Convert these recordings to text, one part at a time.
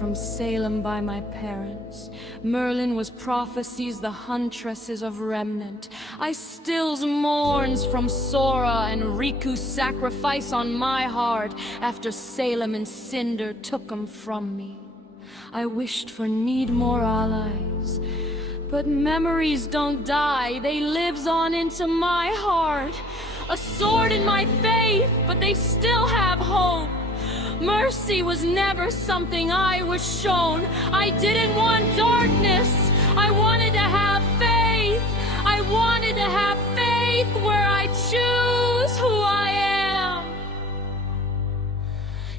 from Salem by my parents. Merlin was prophecies, the huntresses of remnant. I stills mourns from Sora and Riku's sacrifice on my heart after Salem and Cinder took 'em from me. I wished for need more allies, but memories don't die, they lives on into my heart. A sword in my faith, but they still have hope. Mercy was never something I was shown. I didn't want darkness, I wanted to have faith. I wanted to have faith where I choose who I am.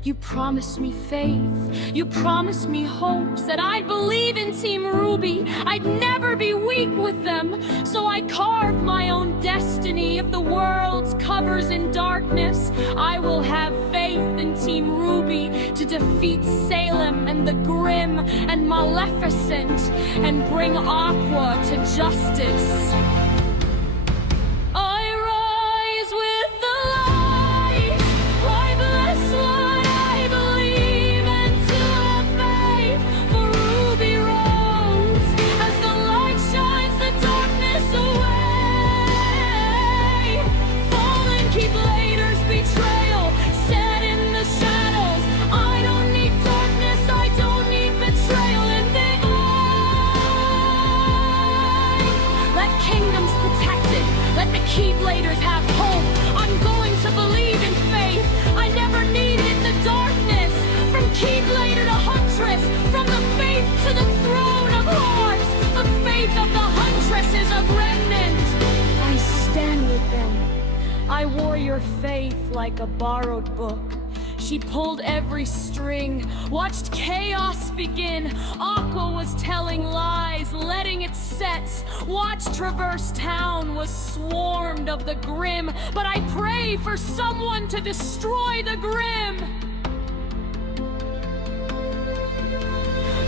You promised me faith, you promised me hopes, that I'd believe in Team RWBY, I'd never be weak with them. So I carved my own destiny. If the world's covers in darkness, I will have faith in Team RWBY to defeat Salem and the Grim and Maleficent and bring Aqua to justice. Keybladers have hope. I'm going to believe in faith. I never needed the darkness. From Keyblader to Huntress, from the faith to the throne of hearts, the faith of the Huntresses of remnant. I stand with them. I wore your faith like a borrowed book. She pulled every string, watched chaos begin. Aqua was telling lies, letting it set. Watched Traverse Town was swarmed of the Grim, but I pray for someone to destroy the Grim.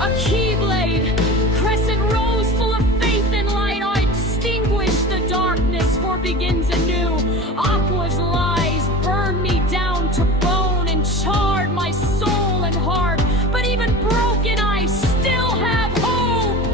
A Keyblade, crescent rose full of faith and light. I extinguish the darkness, for begins anew. Aqua's lies burned me down to bone and charred my soul and heart. But even broken, I still have hope.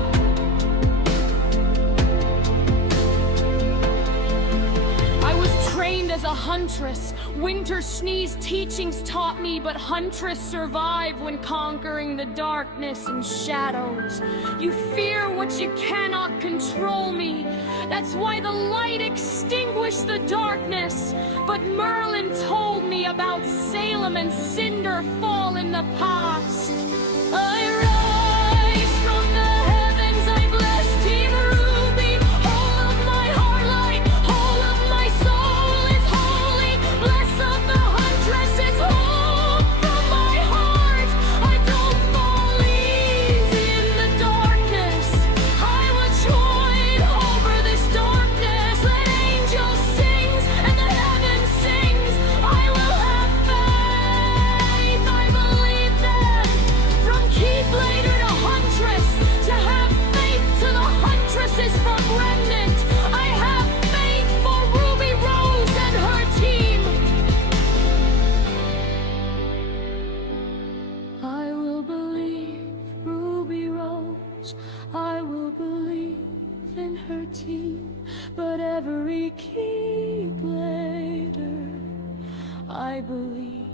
I was trained as a huntress. Winter Snee's teachings taught me, but Huntress survive when conquering the darkness and shadows. You fear what you cannot control me. That's why the light extinguished the darkness. But Merlin told me about Salem and Cinder fall in the past. I rise from the heavens, I bless Team RWBY. All of my heart light, all of my soul is holy. Bless up the Huntresses, hope from my heart. I don't fall easy in the darkness. I will join over this darkness. Let angels sing and the heaven sings. I will have faith, I believe them. From Keyblader to Huntress, to have faith to the Huntresses from remnant. I have faith for Ruby Rose and her team. I will believe Ruby Rose, I will believe in her team. But every Keyblader I believe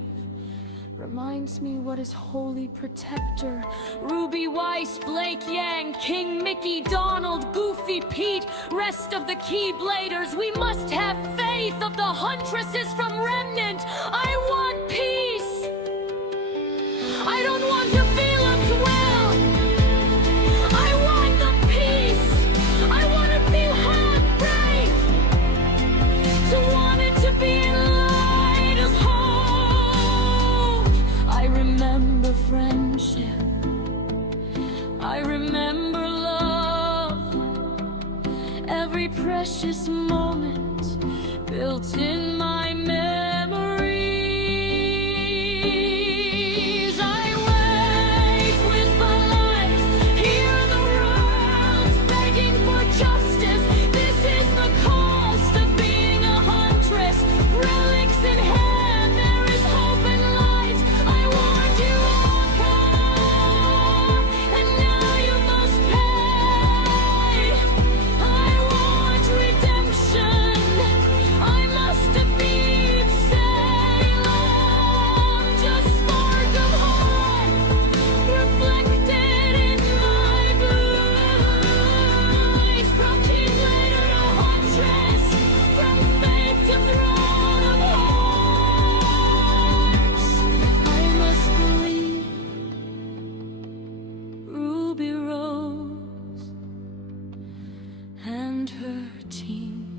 reminds me what is holy protector. Ruby Weiss, Blake Yang, King Mickey, Donald, Goofy Pete, rest of the Keybladers, we must have faith of the Huntresses from remnant. I want peace. I don't want to feel well. I want the peace. I want to feel heartbreak. To want it to be in light of hope. I remember friendship. I remember love. Every precious moment built in my memories. I wait with my life, hear the rounds begging for justice. This is the cost of being a huntress. Relics in hand, there is hope and light. I warned you all. and her team.